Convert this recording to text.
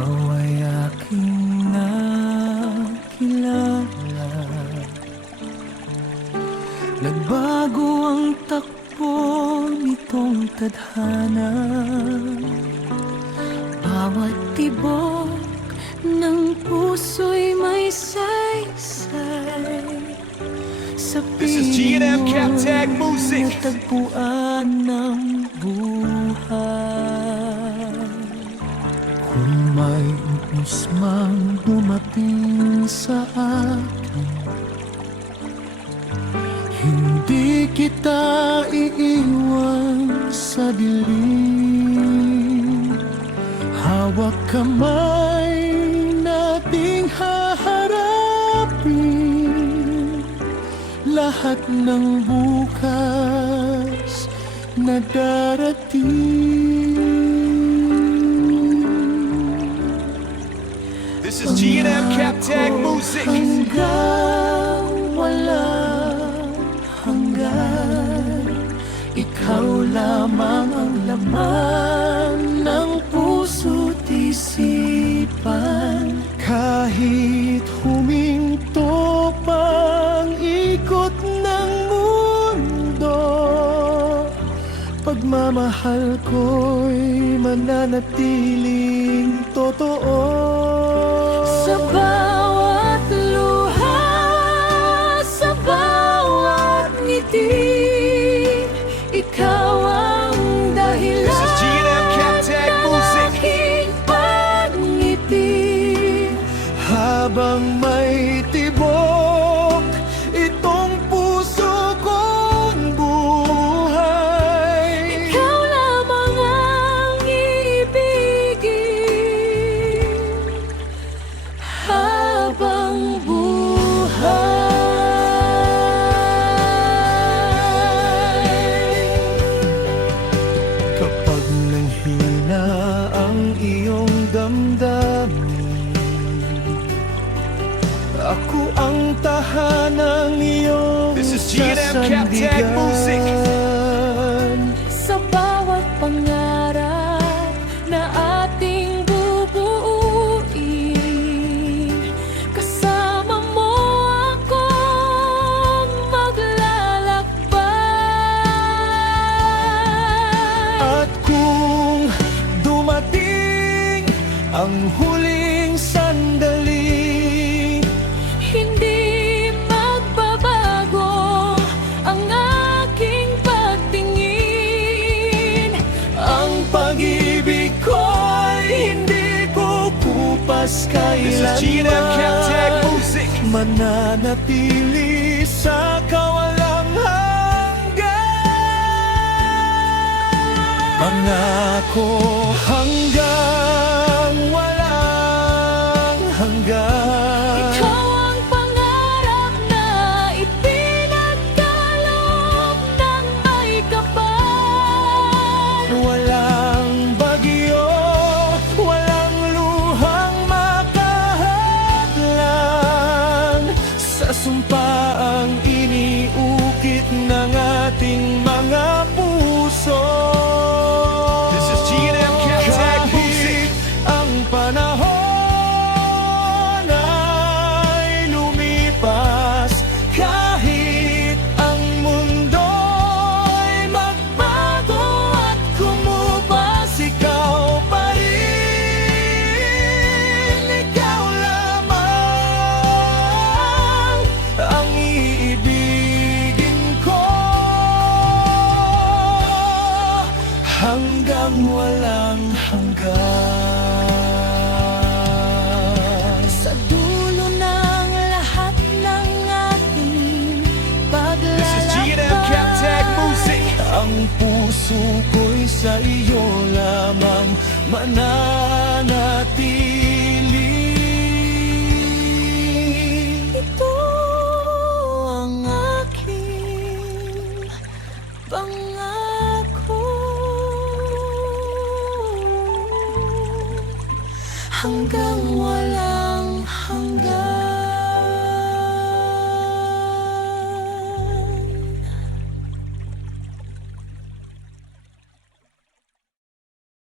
Ikaw ay aking nakilala. Nagbago ang takbo nitong tadhana. Bawat tibok ng puso'y may saysay. Sa This is G&M Captag Music. natagpuan ng buhay. Kung may usmang dumating sa akin, hindi kita iiwan sa dilim. Hawak kamay nating haharapin lahat ng bukas na darating. This is G&M Captag Music. Hanggang walang hanggan, ikaw lamang ang laman ng puso't isipan. Kahit huminto pang ikot ng mundo, pagmamahal ko'y mananatiling totoo. Sa bawat luha, sa bawat ngiti, ikaw ang dahilan. This is G&M Captag Music. Aking pagngiti. Habang may tibok itong puso kong buhay, ikaw lamang ang iibigin habang buhay. Kapag nanghina ang iyong damdamin, ako ang tahanang iyong This is G&M Captag Music. sa bawat pangarap na ating bubuuin, kasama mo akong maglalakbay. At kung dumating ang huling sandali, hindi magbabago ang aking pagtingin. Ang pag-ibig ko'y hindi kukupas This is G&M Captag kailanman. Music. Mananatili sa kawalang hanggan. Pangako hanggang walang hanggan. Ikaw ang pangarap na ipinagkaloob ng may kapal. Walang bagyo, walang luhang makahadlang sa sumpaang iniukit ng ating mga puso. This is G&M Captag Music. Kahit ang panahon ay lumipas, kahit ang mundo'y magbago at kumupas, ikaw pa rin. Ikaw lamang ang iibigin ko hanggang walang hanggan. Sa dulo ng lahat ng ating This is G&M Captag Music. ang puso ko'y sa iyo lamang mananatili. Ito ang aking pangako. Hanggang walang hanggan.